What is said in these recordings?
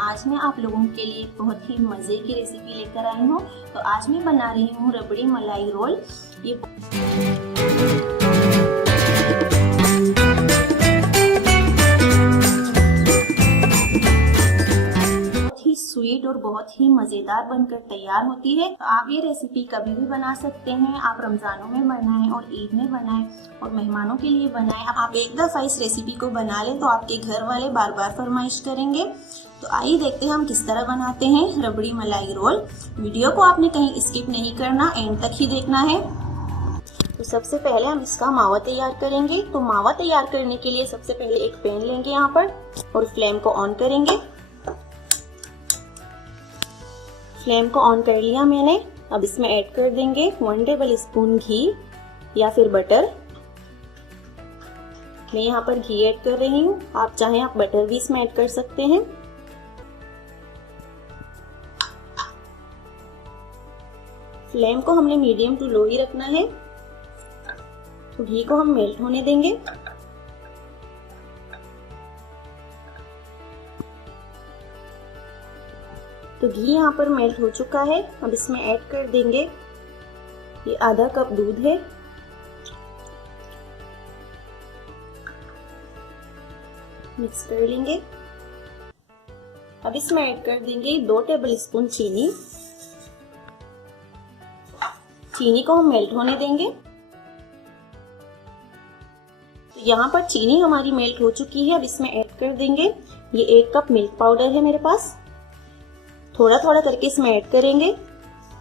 आज मैं आप लोगों के लिए बहुत ही मज़े की रेसिपी लेकर आई हूँ। तो आज मैं बना रही हूँ रबड़ी मलाई रोल। ये बहुत ही स्वीट और बहुत ही मज़ेदार बनकर तैयार होती है। तो आप ये रेसिपी कभी भी बना सकते हैं। आप रमज़ानों में बनाएं और ईद में बनाएं और मेहमानों के लिए बनाएं। आप एक दफ़ा इस रेसिपी को बना लें तो आपके घर वाले बार बार फरमाइश करेंगे। तो आइए देखते हैं हम किस तरह बनाते हैं रबड़ी मलाई रोल। वीडियो को आपने कहीं स्किप नहीं करना, एंड तक ही देखना है। तो सबसे पहले हम इसका मावा तैयार करेंगे। तो मावा तैयार करने के लिए सबसे पहले एक पैन लेंगे यहाँ पर और फ्लेम को ऑन करेंगे। फ्लेम को ऑन कर लिया मैंने। अब इसमें ऐड कर देंगे 1 टेबल स्पून घी या फिर बटर। मैं यहाँ पर घी ऐड कर रही हूँ, आप चाहें आप बटर भी इसमें ऐड कर सकते हैं। फ्लेम को हमने मीडियम टू लो ही रखना है। तो घी को हम मेल्ट होने देंगे। तो घी यहाँ पर मेल्ट हो चुका है। अब इसमें ऐड कर देंगे ये आधा कप दूध है। मिक्स कर लेंगे। अब इसमें ऐड कर देंगे 2 टेबल स्पून चीनी। चीनी को हम मेल्ट होने देंगे। तो यहाँ पर चीनी हमारी मेल्ट हो चुकी है। अब इसमें ऐड कर देंगे ये 1 कप मिल्क पाउडर है मेरे पास। थोड़ा थोड़ा करके इसमें ऐड करेंगे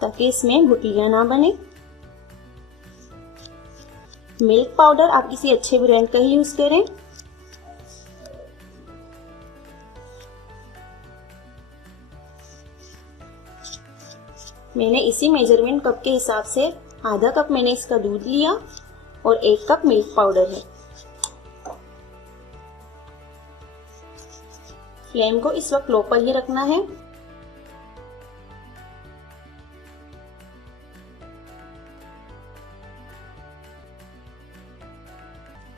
ताकि इसमें गुठलियां ना बने। मिल्क पाउडर आप किसी अच्छे ब्रांड का ही यूज करें। मैंने इसी मेजरमेंट कप के हिसाब से आधा कप मैंने इसका दूध लिया और 1 कप मिल्क पाउडर है। फ्लेम को इस वक्त लो पर ही रखना है।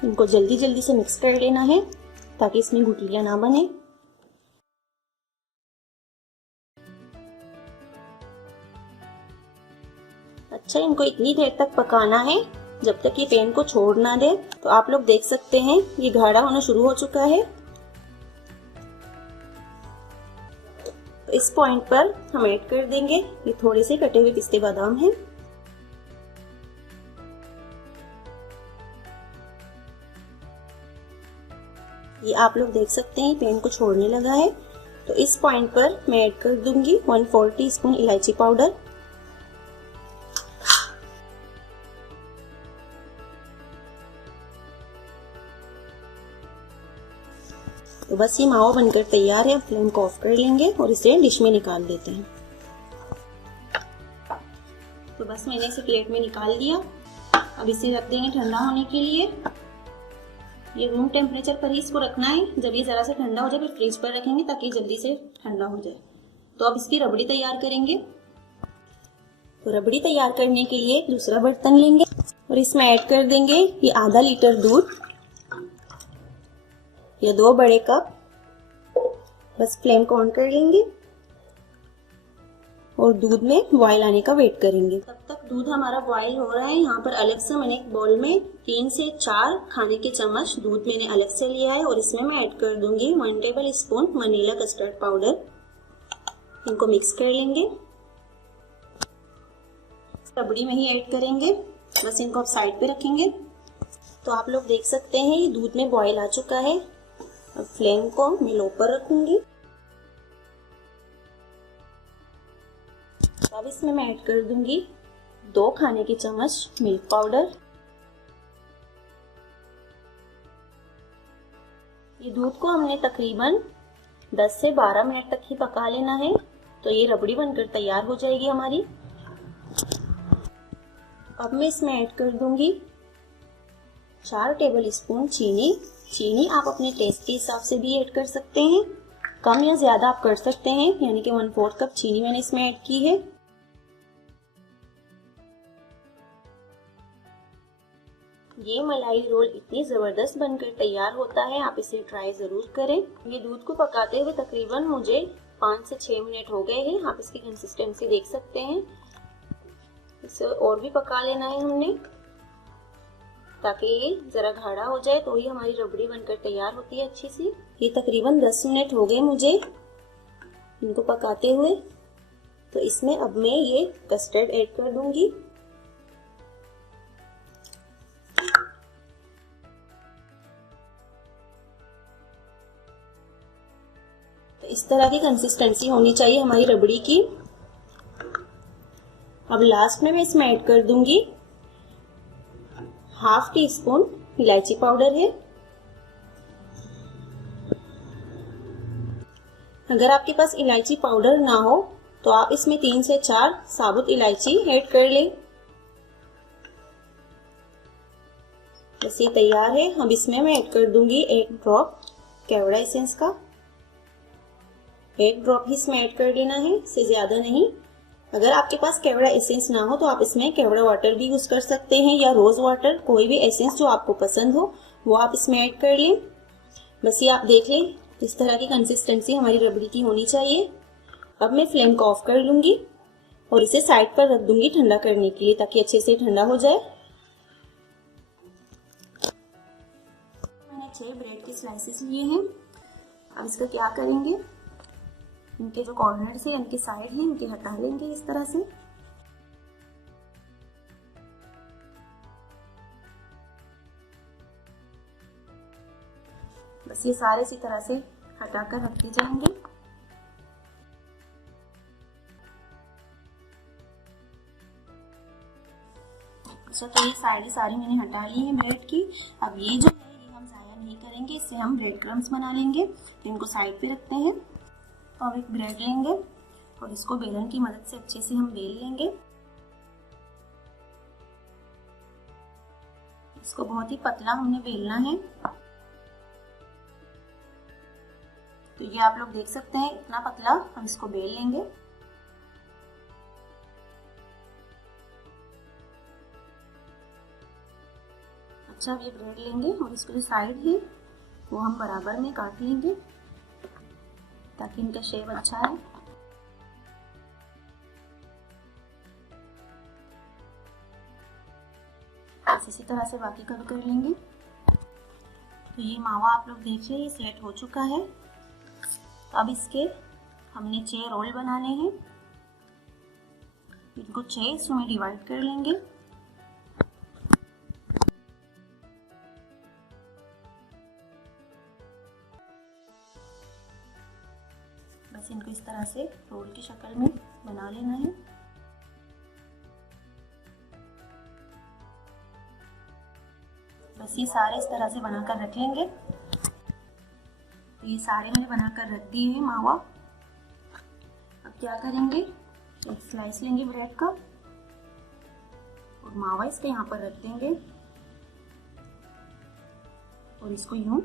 इनको जल्दी जल्दी से मिक्स कर लेना है ताकि इसमें गुठलियां ना बने। अच्छा, इनको इतनी देर तक पकाना है जब तक ये पैन को छोड़ ना दे। तो आप लोग देख सकते हैं ये गाढ़ा होना शुरू हो चुका है। तो इस पॉइंट पर हम ऐड कर देंगे ये थोड़े से कटे हुए पिस्ते बादाम हैं। ये आप लोग देख सकते हैं पैन को छोड़ने लगा है। तो इस पॉइंट पर मैं ऐड कर दूंगी 1/4 टीस्पून इलायची पाउडर। तो बस ये मावा बनकर तैयार है। अब फ्लेम को ऑफ कर लेंगे और इसे डिश में निकाल देते हैं। तो बस मैंने इसे प्लेट में निकाल दिया। अब इसे रख देंगे ठंडा होने के लिए। ये रूम टेम्परेचर पर ही इसको रखना है। जब ये जरा सा ठंडा हो जाए फिर फ्रिज पर रखेंगे ताकि जल्दी से ठंडा हो जाए। तो अब इसकी रबड़ी तैयार करेंगे। तो रबड़ी तैयार करने के लिए एक दूसरा बर्तन लेंगे और इसमें ऐड कर देंगे ये आधा लीटर दूध या 2 बड़े कप। बस फ्लेम को ऑन कर लेंगे और दूध में बॉयल आने का वेट करेंगे। तब तक दूध हमारा बॉयल हो रहा है। यहाँ पर अलग से मैंने एक बाउल में 3 से 4 खाने के चम्मच दूध मैंने अलग से लिया है और इसमें मैं ऐड कर दूंगी 1 table spoon vanilla custard powder. इनको मिक्स कर लेंगे। रबड़ी में ही ऐड करेंगे। बस इनको अब साइड पे रखेंगे। तो आप लोग देख सकते हैं ये दूध में बॉयल आ चुका है। अब फ्लेम को मैं लो पर रखूंगी। अब इसमें मैं ऐड कर दूंगी 2 खाने के चम्मच मिल्क पाउडर। ये दूध को हमने तकरीबन 10 से 12 मिनट तक ही पका लेना है। तो ये रबड़ी बनकर तैयार हो जाएगी हमारी। अब मैं इसमें ऐड कर दूंगी 4 टेबल स्पून चीनी। चीनी आप अपने टेस्ट के हिसाब से भी ऐड कर सकते हैं, कम या ज्यादा आप कर सकते हैं। यानी कि 1/4 कप चीनी मैंने इसमें ऐड की है। ये मलाई रोल इतनी ज़बरदस्त बनकर तैयार होता है, आप इसे ट्राई ज़रूर करें। ये दूध को पकाते हुए तकरीबन मुझे 5 से 6 मिनट हो गए हैं। आप इसकी कंसिस्टेंसी देख सकते हैं। इसे और भी पका लेना है हमने, ताकि ये जरा गाढ़ा हो जाए, तो ही हमारी रबड़ी बनकर तैयार होती है अच्छी सी। ये तकरीबन 10 मिनट हो गए मुझे इनको पकाते हुए। तो इसमें अब मैं ये कस्टर्ड ऐड कर दूंगी। तो इस तरह की कंसिस्टेंसी होनी चाहिए हमारी रबड़ी की। अब लास्ट में मैं इसमें ऐड कर दूंगी ½ टीस्पून इलायची पाउडर है। अगर आपके पास इलायची पाउडर ना हो तो आप इसमें 3 से 4 साबुत इलायची ऐड कर लें। बस ये तैयार है। अब इसमें मैं ऐड कर दूंगी 1 ड्रॉप केवड़ा एसेंस का। 1 ड्रॉप ही इसमें ऐड कर लेना है, इससे ज्यादा नहीं। अगर आपके पास केवड़ा एसेंस ना हो तो आप इसमें केवड़ा वाटर भी यूज कर सकते हैं, या रोज वाटर, कोई भी एसेंस जो आपको पसंद हो वो आप इसमें ऐड कर लें। बस ये आप देख लें, इस तरह की कंसिस्टेंसी हमारी रबड़ी की होनी चाहिए। अब मैं फ्लेम को ऑफ कर लूंगी और इसे साइड पर रख दूंगी ठंडा करने के लिए, ताकि अच्छे से ठंडा हो जाए। मैंने 6 ब्रेड के स्लाइसेस लिए हैं। अब इसका क्या करेंगे, इनके जो कॉर्नर्स है, इनके साइड है, इनके हटा लेंगे इस तरह से। बस ये सारे इसी तरह से हटाकर रखते जाएंगे। अच्छा, तो ये सारी मैंने हटा ली है ब्रेड की। अब ये जो है ये हम ज़ाया नहीं करेंगे, इससे हम ब्रेड क्रम्स बना लेंगे। तो इनको साइड पे रखते हैं। तो अब एक ब्रेड लेंगे और इसको बेलन की मदद से अच्छे से हम बेल लेंगे। इसको बहुत ही पतला हमने बेलना है। तो ये आप लोग देख सकते हैं, इतना पतला हम इसको बेल लेंगे। अच्छा, अब ये ब्रेड लेंगे और इसको जो साइड है वो हम बराबर में काट लेंगे, ताकि इनका शेप अच्छा है। इसी तरह से बाकी का भी कर लेंगे। तो ये मावा आप लोग देख रहे हैं, सेट हो चुका है। अब इसके हमने 6 रोल बनाने हैं। इनको 6 हिस्सों में डिवाइड कर लेंगे। बस इनको इस तरह से रोल की शक्ल में बना लेना है। बस ये सारे इस तरह से बनाकर रख लेंगे। तो ये सारे मैंने बनाकर रख दिए हैं मावा। अब क्या करेंगे, एक स्लाइस लेंगे ब्रेड का और मावा इसके यहाँ पर रख देंगे और इसको यूं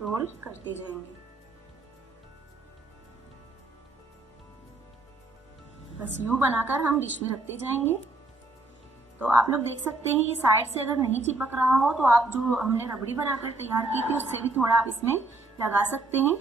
रोल करते जाएंगे। बस यूं बनाकर हम डिश में रखते जाएंगे। तो आप लोग देख सकते हैं, ये साइड से अगर नहीं चिपक रहा हो तो आप जो हमने रबड़ी बनाकर तैयार की थी उससे भी थोड़ा आप इसमें लगा सकते हैं।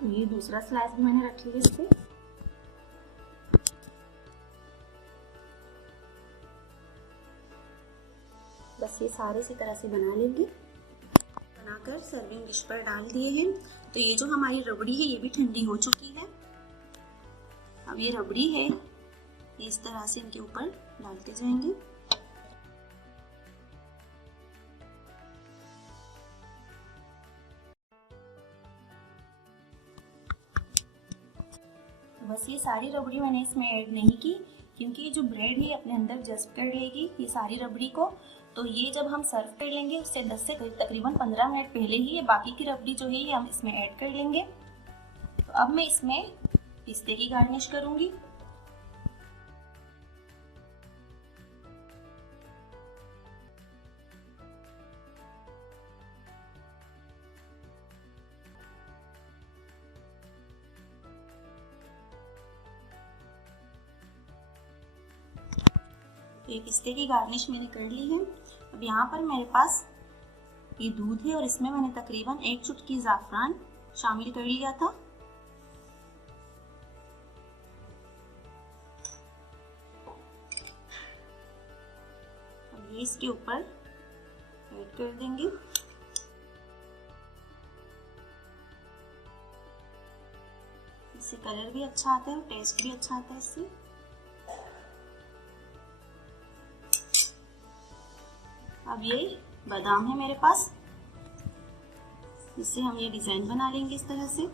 तो ये दूसरा स्लाइस भी मैंने रख लिया इस पे। बस ये सारे इसी तरह से बना लेंगे। बनाकर सर्विंग डिश पर डाल दिए हैं। तो ये जो हमारी रबड़ी है ये भी ठंडी हो चुकी है। अब ये रबड़ी है, ये इस तरह से इनके ऊपर डालते जाएंगे। बस ये सारी रबड़ी मैंने इसमें ऐड नहीं की, क्योंकि ये जो ब्रेड है अपने अंदर जस्ट कर लेगी ये सारी रबड़ी को। तो ये जब हम सर्व कर लेंगे उससे 10 से तकरीबन 15 मिनट पहले ही ये बाकी की रबड़ी जो है ये हम इसमें ऐड कर लेंगे। तो अब मैं इसमें पिस्ते की गार्निश करूंगी। तो ये पिस्ते की गार्निश मैंने कर ली है। अब यहाँ पर मेरे पास ये दूध है और इसमें मैंने तकरीबन 1 चुटकी ज़ाफ़रान शामिल कर लिया था। अब ये इसके ऊपर ऐड कर देंगे। इससे कलर भी अच्छा आता है और टेस्ट भी अच्छा आता है इससे। अब ये बादाम है मेरे पास, इससे हम ये डिजाइन बना लेंगे इस तरह से।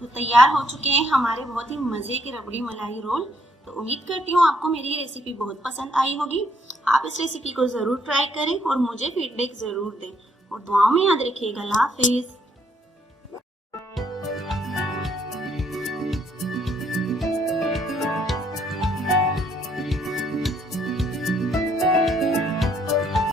तो तैयार हो चुके हैं हमारे बहुत ही मजे के रबड़ी मलाई रोल। तो उम्मीद करती हूँ आपको मेरी ये रेसिपी बहुत पसंद आई होगी। आप इस रेसिपी को जरूर ट्राई करें और मुझे फीडबैक जरूर दें और दुआओं में याद रखिएगा। अल्लाह हाफिज।